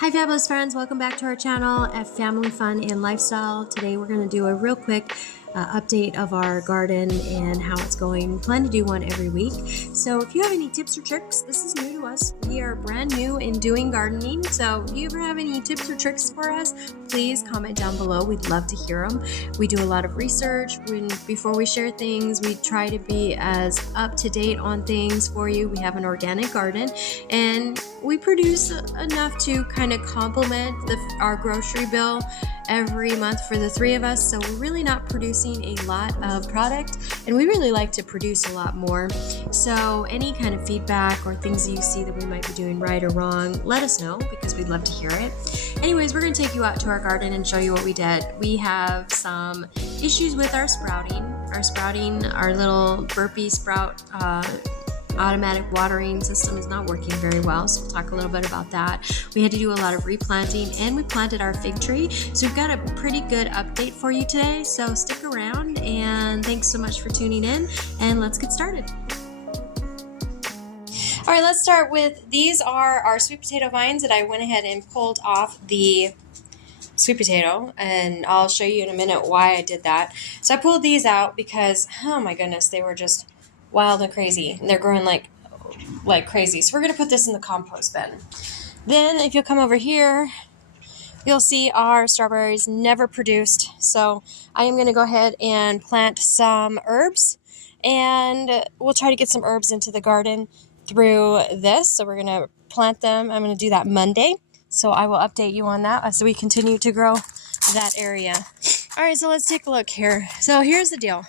Hi fabulous friends, welcome back to our channel at Family Fun and Lifestyle. Today we're going to do a real quick update of our garden and how it's going. We plan to do one every week. So if you have any tips or tricks, this is new to us. We are brand new in doing gardening. So if you ever have any tips or tricks for us, please comment down below. We'd love to hear them. We do a lot of research. Before we share things, we try to be as up to date on things for you. We have an organic garden and we produce enough to kind of complement our grocery bill every month for the three of us. So we're really not producing a lot of product, and we really like to produce a lot more. So any kind of feedback or things that you see that we might be doing right or wrong, let us know because we'd love to hear it. Anyways, we're going to take you out to our garden and show you what we did. We have some issues with our sprouting. Our little burpee sprout automatic watering system is not working very well, so we'll talk a little bit about that. We had to do a lot of replanting, and we planted our fig tree, so we've got a pretty good update for you today. So stick around, and thanks so much for tuning in, and let's get started. All right, let's start with, these are our sweet potato vines that I went ahead and pulled off the sweet potato, and I'll show you in a minute why I did that. So I pulled these out because, oh my goodness, they were just wild and crazy, and they're growing like crazy. So we're going to put this in the compost bin. Then if you'll come over here, you'll see our strawberries never produced. So I am going to go ahead and plant some herbs, and we'll try to get some herbs into the garden through this. So we're going to plant them. I'm going to do that Monday. So I will update you on that as we continue to grow that area. All right, so let's take a look here. So here's the deal.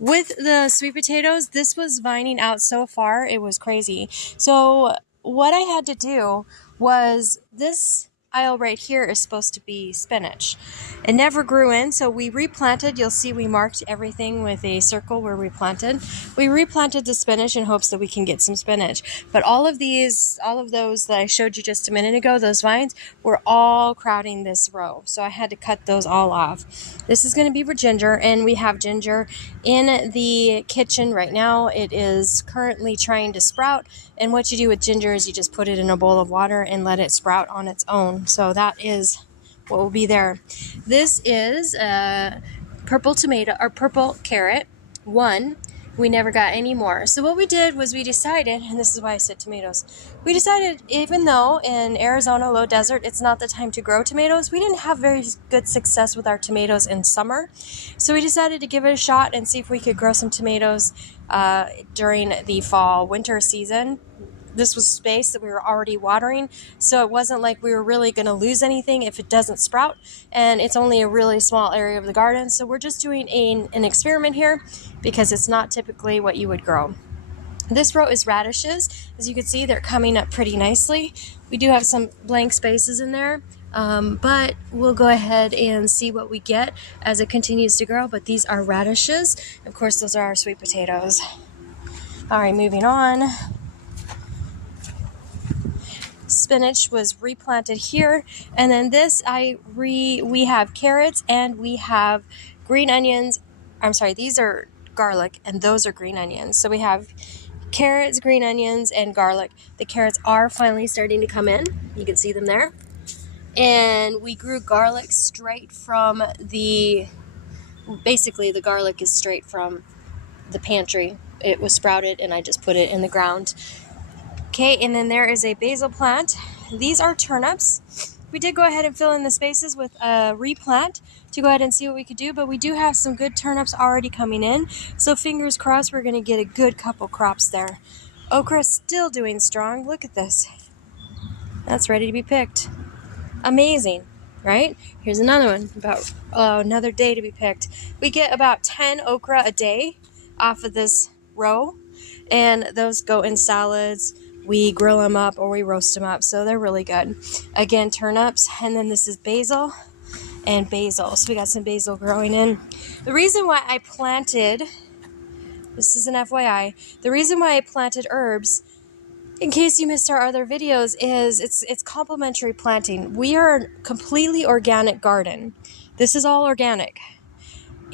With the sweet potatoes, this was vining out so far, it was crazy. So what I had to do was, this aisle right here is supposed to be spinach. It never grew in, so we replanted. You'll see we marked everything with a circle where we planted. We replanted the spinach in hopes that we can get some spinach. But all of those that I showed you just a minute ago, those vines, were all crowding this row. So I had to cut those all off. This is going to be for ginger, and we have ginger in the kitchen right now. It is currently trying to sprout, and what you do with ginger is you just put it in a bowl of water and let it sprout on its own. So that is what will be there. This is a purple tomato, or purple carrot, one. We never got any more. So what we did was we decided, and this is why I said tomatoes, we decided, even though in Arizona low desert it's not the time to grow tomatoes, we didn't have very good success with our tomatoes in summer. So we decided to give it a shot and see if we could grow some tomatoes during the fall winter season. This was space that we were already watering, so it wasn't like we were really going to lose anything if it doesn't sprout, and it's only a really small area of the garden, so we're just doing an experiment here because it's not typically what you would grow. This row is radishes. As you can see, they're coming up pretty nicely. We do have some blank spaces in there, but we'll go ahead and see what we get as it continues to grow. But these are radishes. Of course, those are our sweet potatoes. All right, moving on. Spinach was replanted here, and then this we have carrots and we have green onions. I'm sorry, these are garlic and those are green onions. So we have carrots, green onions, and garlic. The carrots are finally starting to come in. You can see them there. And we grew garlic straight from basically the garlic is straight from the pantry. It was sprouted and I just put it in the ground. Okay, and then there is a basil plant. These are turnips. We did go ahead and fill in the spaces with a replant to go ahead and see what we could do, but we do have some good turnips already coming in. So fingers crossed we're going to get a good couple crops there. Okra is still doing strong. Look at this. That's ready to be picked. Amazing, right? Here's another one, about another day to be picked. We get about 10 okra a day off of this row, and those go in salads. We grill them up or we roast them up, so they're really good. Again, turnips, and then this is basil and basil. So we got some basil growing in. The reason why I planted, this is an FYI, the reason why I planted herbs, in case you missed our other videos, is it's complementary planting. We are a completely organic garden. This is all organic.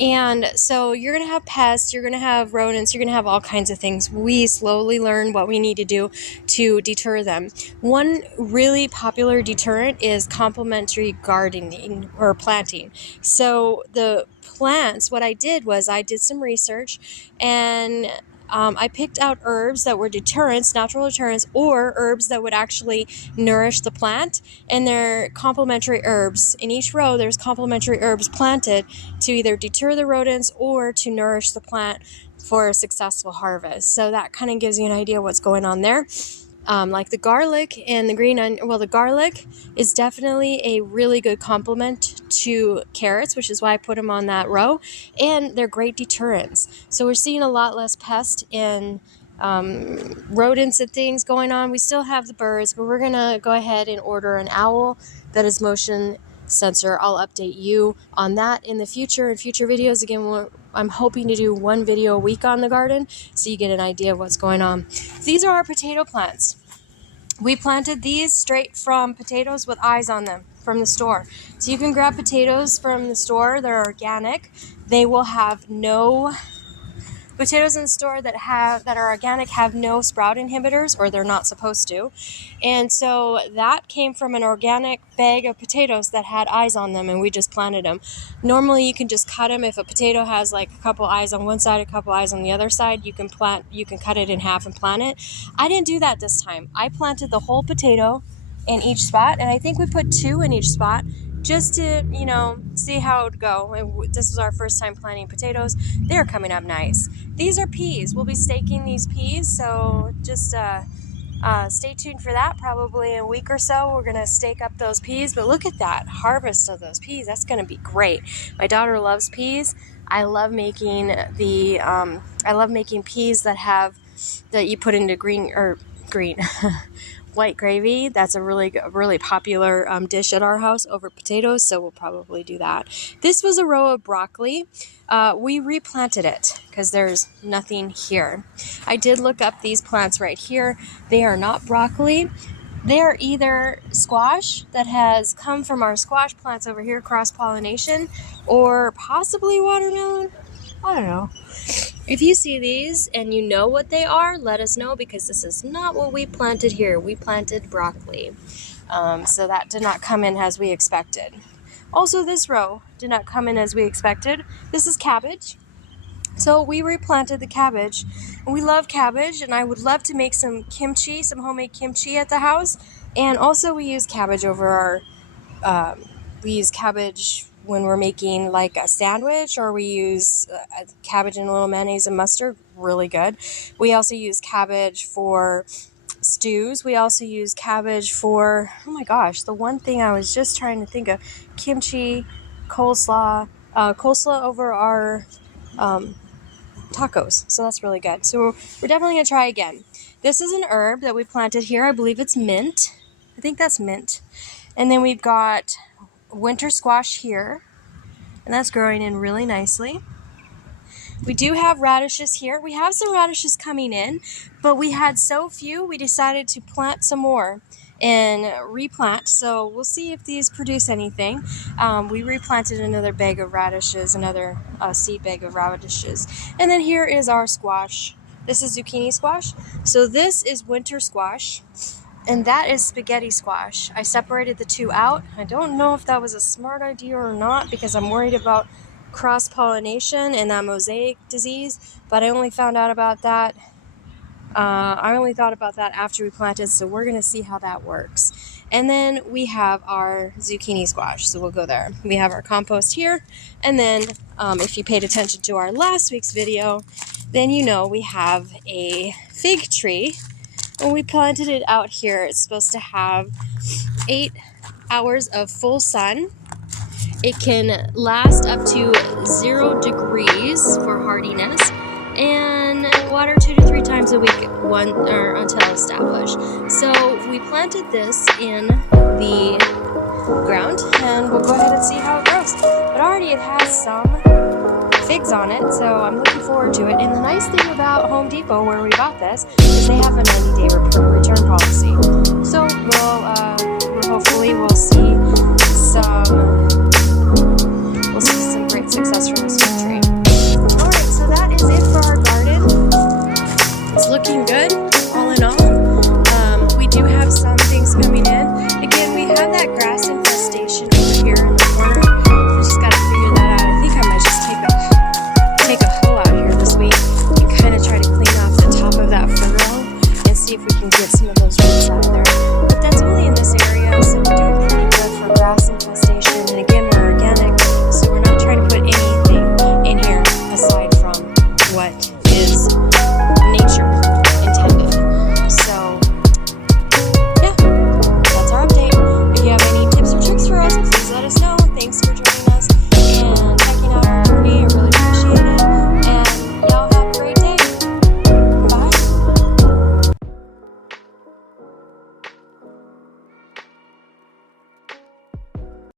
And so you're going to have pests, you're going to have rodents, you're going to have all kinds of things. We slowly learn what we need to do to deter them. One really popular deterrent is complementary gardening or planting. So the plants, what I did was I did some research, and I picked out herbs that were deterrents, natural deterrents, or herbs that would actually nourish the plant. And they're complementary herbs. In each row, there's complementary herbs planted to either deter the rodents or to nourish the plant for a successful harvest. So that kind of gives you an idea what's going on there. Like the garlic and the green onion. Well, the garlic is definitely a really good complement to carrots, which is why I put them on that row, and they're great deterrents. So we're seeing a lot less pest and rodents and things going on. We still have the birds, but we're gonna go ahead and order an owl that is motion sensor. I'll update you on that in the future, in future videos. Again, I'm hoping to do one video a week on the garden so you get an idea of what's going on. These are our potato plants. We planted these straight from potatoes with eyes on them from the store. So you can grab potatoes from the store. They're organic. They will have no potatoes in the store that are organic have no sprout inhibitors, or they're not supposed to. And so that came from an organic bag of potatoes that had eyes on them, and we just planted them. Normally you can just cut them. If a potato has like a couple eyes on one side, a couple eyes on the other side, you can cut it in half and plant it. I didn't do that this time. I planted the whole potato in each spot, and I think we put 2 in each spot, just to, see how it would go. And this was our first time planting potatoes. They're coming up nice. These are peas. We'll be staking these peas, so just stay tuned for that. Probably in a week or so, we're going to stake up those peas. But look at that harvest of those peas. That's going to be great. My daughter loves peas. I love making peas that you put into green white gravy. That's a really popular dish at our house over potatoes, so we'll probably do that. This was a row of broccoli. We replanted it because there's nothing here. I did look up these plants right here. They are not broccoli. They are either squash that has come from our squash plants over here, cross-pollination, or possibly watermelon. I don't know. If you see these and you know what they are, let us know, because this is not what we planted here. We planted broccoli. So that did not come in as we expected. Also, this row did not come in as we expected. This is cabbage. So we replanted the cabbage, and we love cabbage, and I would love to make some kimchi, some homemade kimchi at the house. And also we use cabbage over our, we use cabbage when we're making like a sandwich, or we use cabbage and a little mayonnaise and mustard. Really good. We also use cabbage for stews. We also use cabbage for, oh my gosh, the one thing I was just trying to think of, kimchi, coleslaw over our tacos. So that's really good. So we're definitely going to try again. This is an herb that we planted here. I believe it's mint. I think that's mint. And then we've got winter squash here, and that's growing in really nicely. We do have radishes here. We have some radishes coming in, but we had so few, we decided to plant some more and replant. So we'll see if these produce anything. We replanted another bag of radishes, another seed bag of radishes. And then here is our squash. This is zucchini squash. So this is winter squash, and that is spaghetti squash. I separated the two out. I don't know if that was a smart idea or not, because I'm worried about cross-pollination and that mosaic disease, but I only found out about that. I only thought about that after we planted, so we're going to see how that works. And then we have our zucchini squash, so we'll go there. We have our compost here, and then if you paid attention to our last week's video, then you know we have a fig tree. When we planted it out here, it's supposed to have 8 hours of full sun. It can last up to 0 degrees for hardiness, and water 2 to 3 times a week until established. So we planted this in the ground, and we'll go ahead and see how it grows. But already it has some figs on it, so I'm looking forward to it. And the nice thing about Home Depot, where we bought this, is they have a 90-day return policy. So hopefully we'll see